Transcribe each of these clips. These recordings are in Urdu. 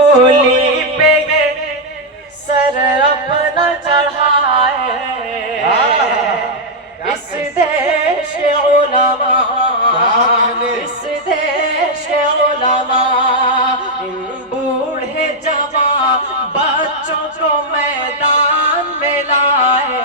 سولی پہ سر اپنا چڑھائے، اس دیش کے علماء، اس دیش کے علماء ان بوڑھے جوان بچوں کو میدان میں لائے،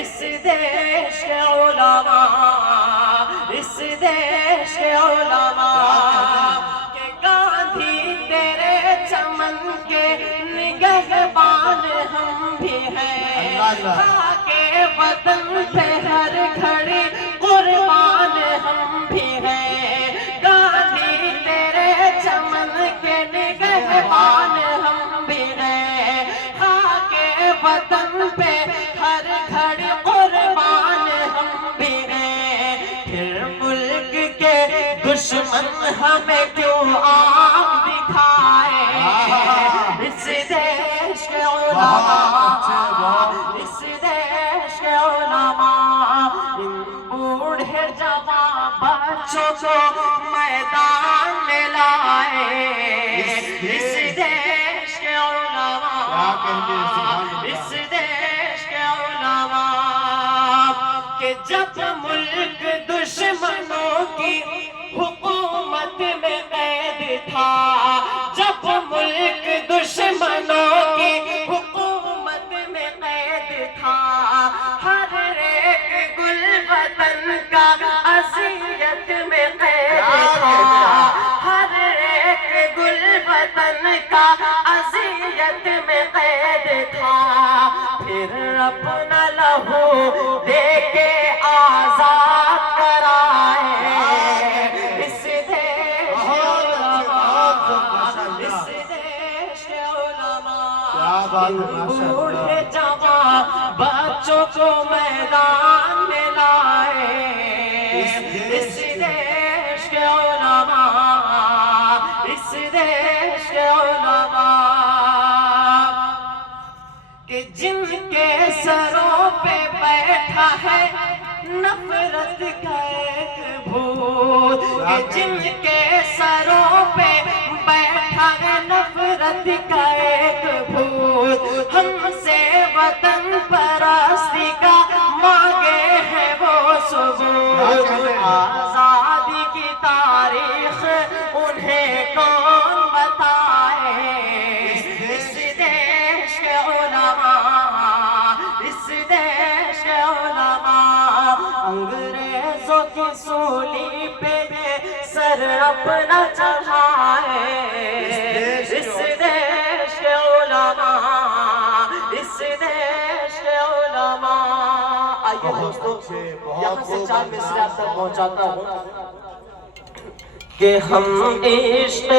اس دیش کے علماء، اس دیش کے علماء کہ گاندھی تیرے چمن کے نگہبان ہم بھی ہیں، خاک وطن پہ ہر گھڑی قربان ہم بھی ہیں، گاندھی تیرے چمن کے نگہبان ہم بھی ہیں، خاک وطن پہ ہر گھڑی قربان ہم بھی ہیں، پھر ملک کے دشمن ہمیں کیوں آنکھ دکھائے، اس دیش کے علماء، اس دیش کے علماء ان بوڑھے جوان بچوں کو میدان میں لائے، اس دیش کے علماء، اس دیش کے علماء کہ جب ملک دشمنوں کی حکومت میں قید تھا، جب ملک دشمنوں کی حکومت میں قید تھا، ہر ایک گل وطن کا اذیت میں قید تھا، ہر ایک گل وطن کا اذیت میں قید تھا، پھر اپنا لہو دے کے آزاد کرائے، اس دیش کے علماء، اس دیش کے علماء بوڑھے جوان بچوں کو میدان میں لائے، اس دیش کے علماء، اس دیش کے علماء کہ جن کے سروں پہ بیٹھا ہے نفرت کا ایک بھوت، کہ جن کے سروں پہ بیٹھا ہے نفرت کا ایک بھوت، ہم سے وطن پرستی کا مانگے ہیں وہ ثبوت، آزادی کی تاریخ انہیں کون بتائے، اس دیش کے علماء، اس دیش کے علماء انگریزوں کی سولی پہ سر اپنا چڑھائے، اس دیش کے علماء، اس دیش کے علماء۔ آئیے دوستو یہاں سے چار مصرے آپ تک پہنچاتا ہوں کہ ہم عشق